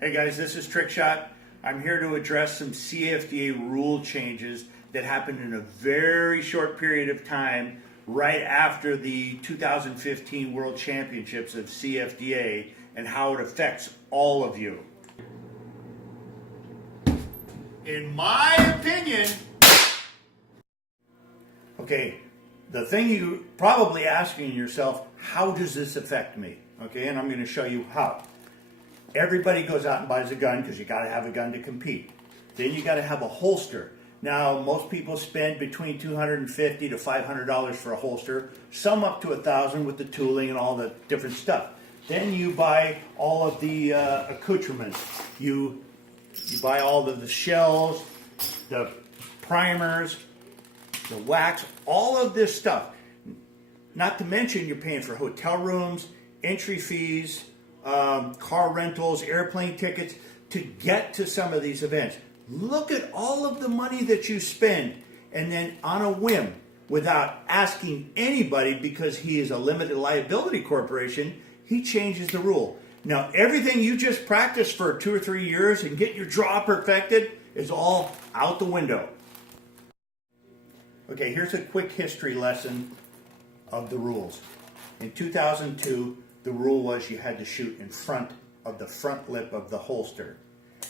Hey guys, this is Trickshot. I'm here to address some CFDA rule changes that happened in a very short period of time right after the 2015 World Championships of CFDA and how it affects all of you. In my opinion, okay, the thing you probably asking yourself, how does this affect me? Okay, and I'm going to show you how. Everybody goes out and buys a gun because you got to have a gun to compete. Then you got to have a holster. Now, most people spend between $250 to $500 for a holster, some up to $1,000 with the tooling and all the different stuff. Then you buy all of the accoutrements. You buy all of the shells, the primers, the wax, all of this stuff. Not to mention you're paying for hotel rooms, entry fees, car rentals, airplane tickets to get to some of these events. Look at all of the money that you spend, and then on a whim, without asking anybody, because he is a limited liability corporation, he changes the rule. Now, everything you just practiced for 2 or 3 years and get your draw perfected is all out the window. Okay, here's a quick history lesson of the rules. In 2002, the rule was you had to shoot in front of the front lip of the holster.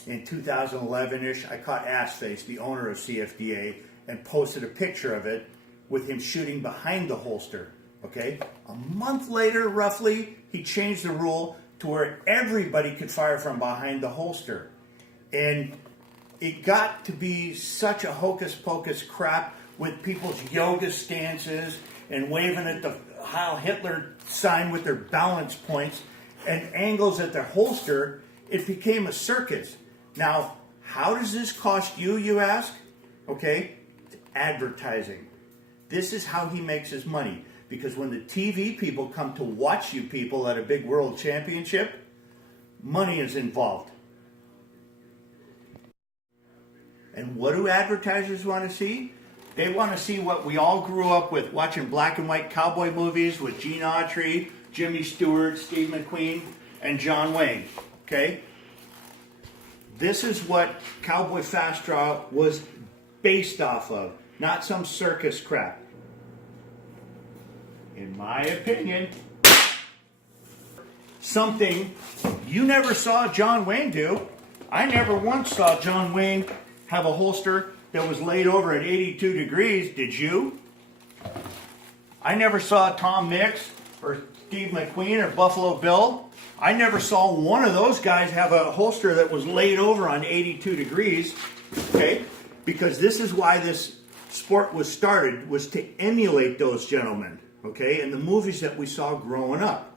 In 2011-ish, I caught Assface, the owner of CFDA, and posted a picture of it with him shooting behind the holster. Okay? A month later, roughly, he changed the rule to where everybody could fire from behind the holster. And it got to be such a hocus-pocus crap with people's yoga stances and waving at the Heil Hitler sign with their balance points and angles at their holster. It became a circus. Now, how does this cost you, you ask? Okay, it's advertising. This is how he makes his money. Because when the TV people come to watch you people at a big world championship, money is involved. And what do advertisers want to see? They want to see what we all grew up with, watching black and white cowboy movies with Gene Autry, Jimmy Stewart, Steve McQueen, and John Wayne. Okay? This is what Cowboy Fast Draw was based off of, not some circus crap. In my opinion, something you never saw John Wayne do. I never once saw John Wayne have a holster that was laid over at 82 degrees. Did you? I never saw Tom Mix or Steve McQueen or Buffalo Bill. I never saw one of those guys have a holster that was laid over on 82 degrees. Okay? Because this is why this sport was started, was to emulate those gentlemen. Okay? And the movies that we saw growing up.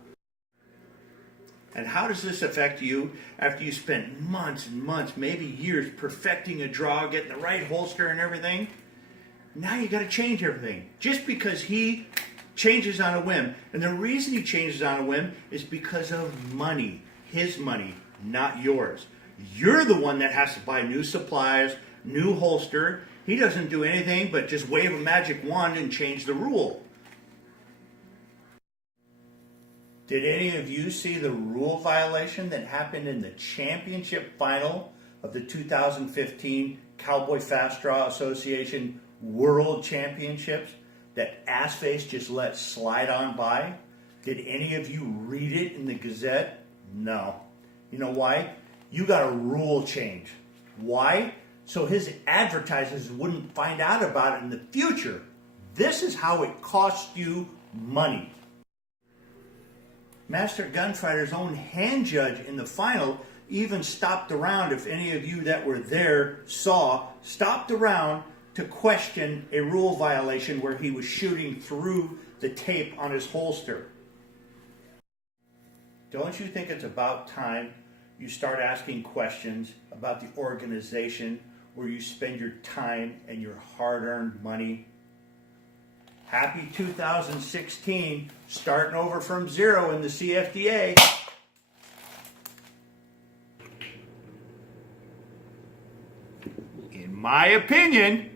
And how does this affect you after you spent months and months, maybe years, perfecting a draw, getting the right holster and everything? Now you got to change everything. Just because he changes on a whim. And the reason he changes on a whim is because of money. His money, not yours. You're the one that has to buy new supplies, new holster. He doesn't do anything but just wave a magic wand and change the rule. Did any of you see the rule violation that happened in the championship final of the 2015 Cowboy Fast Draw Association World Championships that Assface just let slide on by? Did any of you read it in the Gazette? No. You know why? You got a rule change. Why? So his advertisers wouldn't find out about it in the future. This is how it costs you money. Master Gunfighter's own hand judge in the final even stopped the round, if any of you that were there saw, stopped the round to question a rule violation where he was shooting through the tape on his holster. Don't you think it's about time you start asking questions about the organization where you spend your time and your hard-earned money? Happy 2016, starting over from zero in the CFDA. In my opinion,